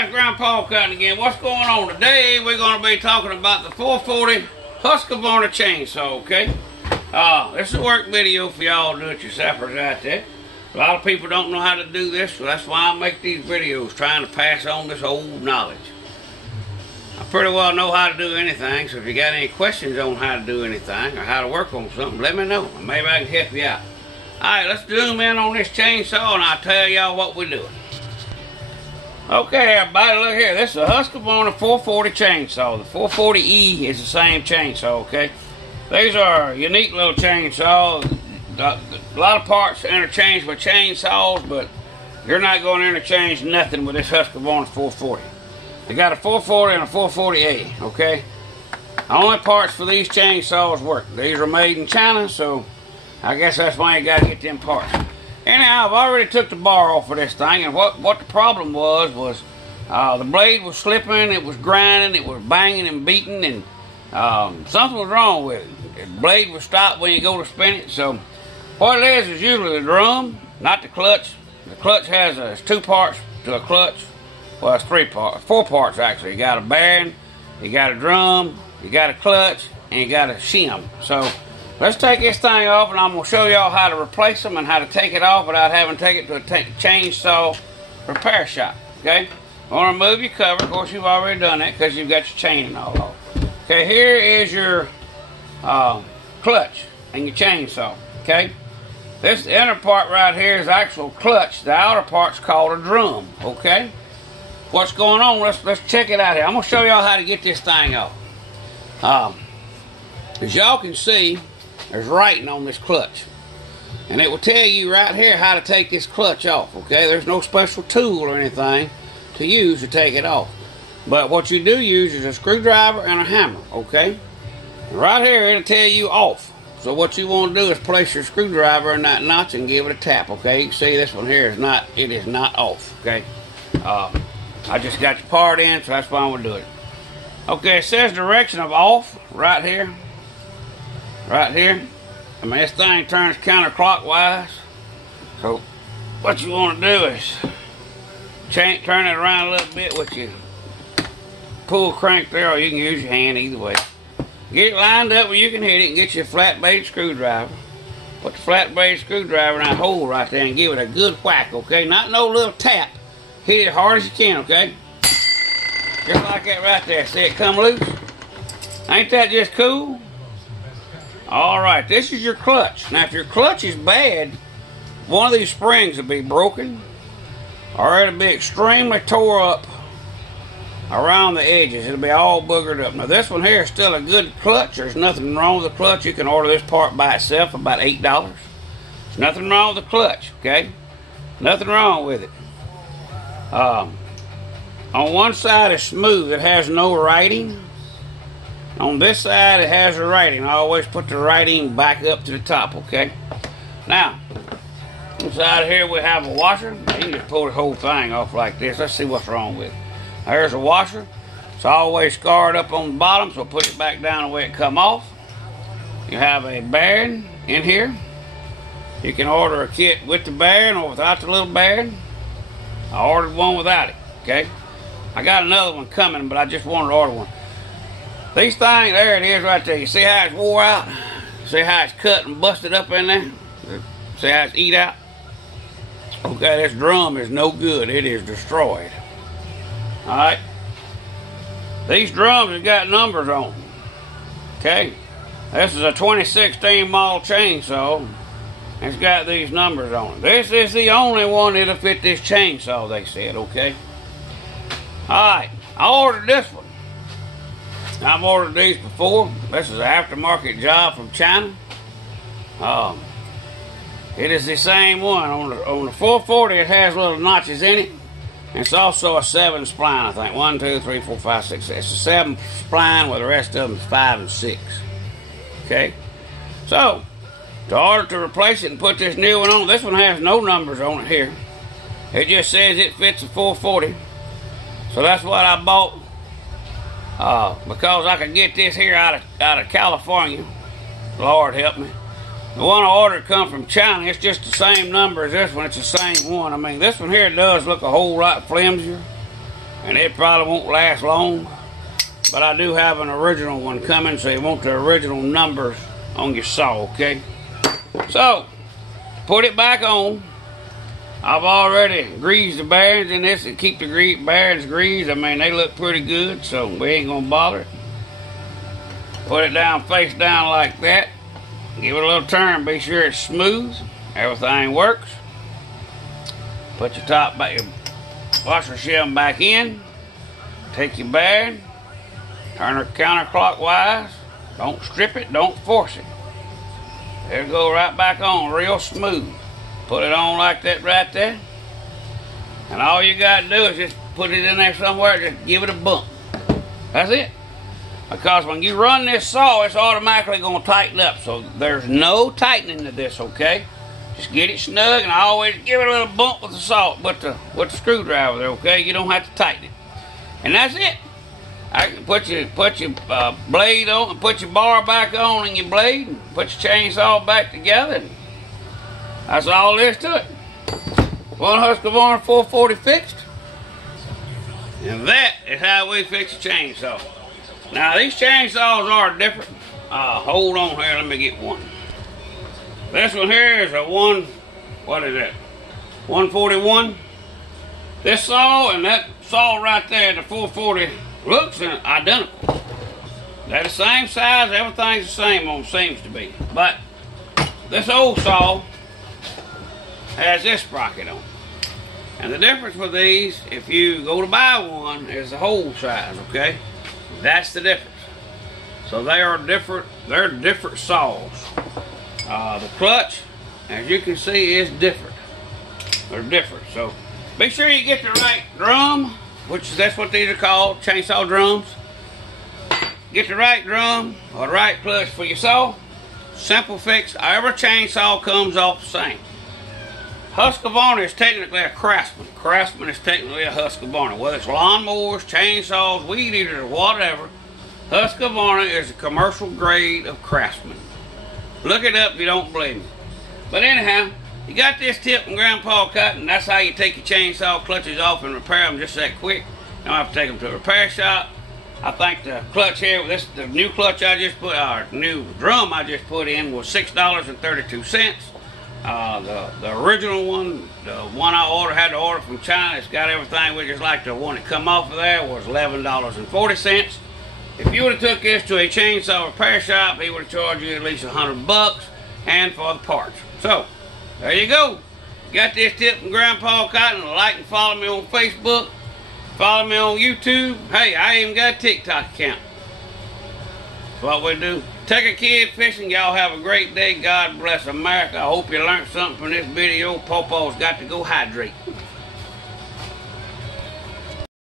guys, Grandpa Cotton again. What's going on today? We're going to be talking about the 440 Husqvarna chainsaw, okay? This is a work video for y'all do-it-yourselfers out there. A lot of people don't know how to do this, so that's why I make these videos, trying to pass on this old knowledge. I pretty well know how to do anything, so if you got any questions on how to do anything or how to work on something, let me know. Maybe I can help you out. Alright, let's zoom in on this chainsaw and I'll tell y'all what we're doing. Okay, everybody, look here. This is a Husqvarna 440 chainsaw. The 440E is the same chainsaw, okay? These are unique little chainsaws. A lot of parts interchange with chainsaws, but you're not going to interchange nothing with this Husqvarna 440. They got a 440 and a 440A, okay? The only parts for these chainsaws work. These are made in China, so I guess that's why you got to get them parts. Anyhow, I've already took the bar off of this thing, and what the problem was the blade was slipping, it was grinding, it was banging and beating, and something was wrong with it. The blade would stop when you go to spin it, so what it is usually the drum, not the clutch. The clutch has two parts to a clutch. Well, it's four parts actually. You got a bearing, you got a drum, you got a clutch, and you got a shim. So let's take this thing off, and I'm going to show y'all how to replace them and how to take it off without having to take it to a chainsaw repair shop, okay? I'm going to remove your cover. Of course, you've already done that because you've got your chain and all off. Okay, here is your clutch and your chainsaw, okay? This inner part right here is actual clutch. The outer part's called a drum, okay? What's going on? Let's check it out here. I'm going to show y'all how to get this thing off. As y'all can see, there's writing on this clutch, and it will tell you right here how to take this clutch off, okay? There's no special tool or anything to use to take it off, but what you do use is a screwdriver and a hammer, okay? And right here it'll tell you off. So what you want to do is place your screwdriver in that notch and give it a tap, okay? You can see this one here is not off, okay? I just got the part in, so that's why I'm going to do it. Okay, it says direction of off right here. Right here. I mean, this thing turns counterclockwise. So what you want to do is turn it around a little bit with your pull crank there, or you can use your hand, either way. Get it lined up where you can hit it and get your flat blade screwdriver. Put the flat blade screwdriver in that hole right there and give it a good whack, okay? Not no little tap. Hit it as hard as you can, okay? Just like that right there. See it come loose? Ain't that just cool? Alright, this is your clutch. Now, if your clutch is bad, one of these springs will be broken, or it'll be extremely tore up around the edges. It'll be all boogered up. Now, this one here is still a good clutch. There's nothing wrong with the clutch. You can order this part by itself for about $8. There's nothing wrong with the clutch, okay? Nothing wrong with it. On one side it's smooth. It has no writing. On this side, it has the writing. I always put the writing back up to the top, okay? Now, inside here we have a washer. You can just pull the whole thing off like this. Let's see what's wrong with it. There's a washer. It's always scarred up on the bottom, so put it back down the way it come off. You have a bearing in here. You can order a kit with the bearing or without the little bearing. I ordered one without it, okay? I got another one coming, but I just wanted to order one. These things, there it is right there. You see how it's wore out? See how it's cut and busted up in there? See how it's eat out? Okay, this drum is no good. It is destroyed. Alright? These drums have got numbers on them. Okay? This is a 2016 model chainsaw. It's got these numbers on it. This is the only one that'll fit this chainsaw, they said, okay? Alright, I ordered this one. I've ordered these before. This is an aftermarket job from China. It is the same one. On the 440, it has little notches in it. And it's also a 7 spline, I think. 1, 2, 3, 4, 5, 6. It's a 7 spline, where the rest of them is 5 and 6. Okay? So, to order to replace it and put this new one on, this one has no numbers on it here. It just says it fits a 440. So that's what I bought. Because I could get this here out of California. Lord help me. The one I ordered come from China. It's just the same number as this one. It's the same one. I mean, this one here does look a whole lot flimsier. and it probably won't last long. But I do have an original one coming, so you want the original numbers on your saw, okay? So, put it back on. I've already greased the bearings in this to keep the bearings greased. I mean, they look pretty good, so we ain't gonna bother. Put it down, face down like that. Give it a little turn, be sure it's smooth. Everything works. Put your top back, your washer shim back in. Take your bearing. Turn it counterclockwise. Don't strip it, don't force it. There it go right back on, real smooth. Put it on like that right there. And all you gotta do is just put it in there somewhere, just give it a bump. That's it. Because when you run this saw, it's automatically gonna tighten up. So there's no tightening to this, okay? Just get it snug and always give it a little bump with the saw, with the screwdriver there, okay? You don't have to tighten it. And that's it. I can put your blade on and put your bar back on and your blade and put your chainsaw back together. And that's all there is to it. One Husqvarna 440 fixed. And that is how we fix a chainsaw. Now these chainsaws are different. Hold on here, let me get one. This one here is a what is that? 141. This saw and that saw right there, the 440, looks identical. They're the same size, everything's the same on, seems to be. But this old saw has this sprocket on. And the difference with these, if you go to buy one, is the hole size, okay? That's the difference. So they are different, they're different saws. The clutch, as you can see, is different. They're different. So be sure you get the right drum, which that's what these are called, chainsaw drums. Get the right drum or the right clutch for your saw. Simple fix. Every chainsaw comes off the same. Husqvarna is technically a Craftsman. Craftsman is technically a Husqvarna. Whether it's lawnmowers, chainsaws, weed eaters, or whatever, Husqvarna is a commercial grade of Craftsman. Look it up if you don't believe me. But anyhow, you got this tip from Grandpa Cotton. That's how you take your chainsaw clutches off and repair them just that quick. You don't have to take them to a repair shop. I think the clutch here, the new clutch I just put, or new drum I just put in was $6.32. The original one, the one I had to order from China, it's got everything with just like the one that come off of there, was $11.40. If you would have took this to a chainsaw repair shop, he would have charged you at least $100 and for the parts. So, there you go. Got this tip from Grandpa Cotton. Like and follow me on Facebook. Follow me on YouTube. Hey, I even got a TikTok account. That's what we do. Take a kid fishing. Y'all have a great day. God bless America. I hope you learned something from this video. Popo's got to go hydrate.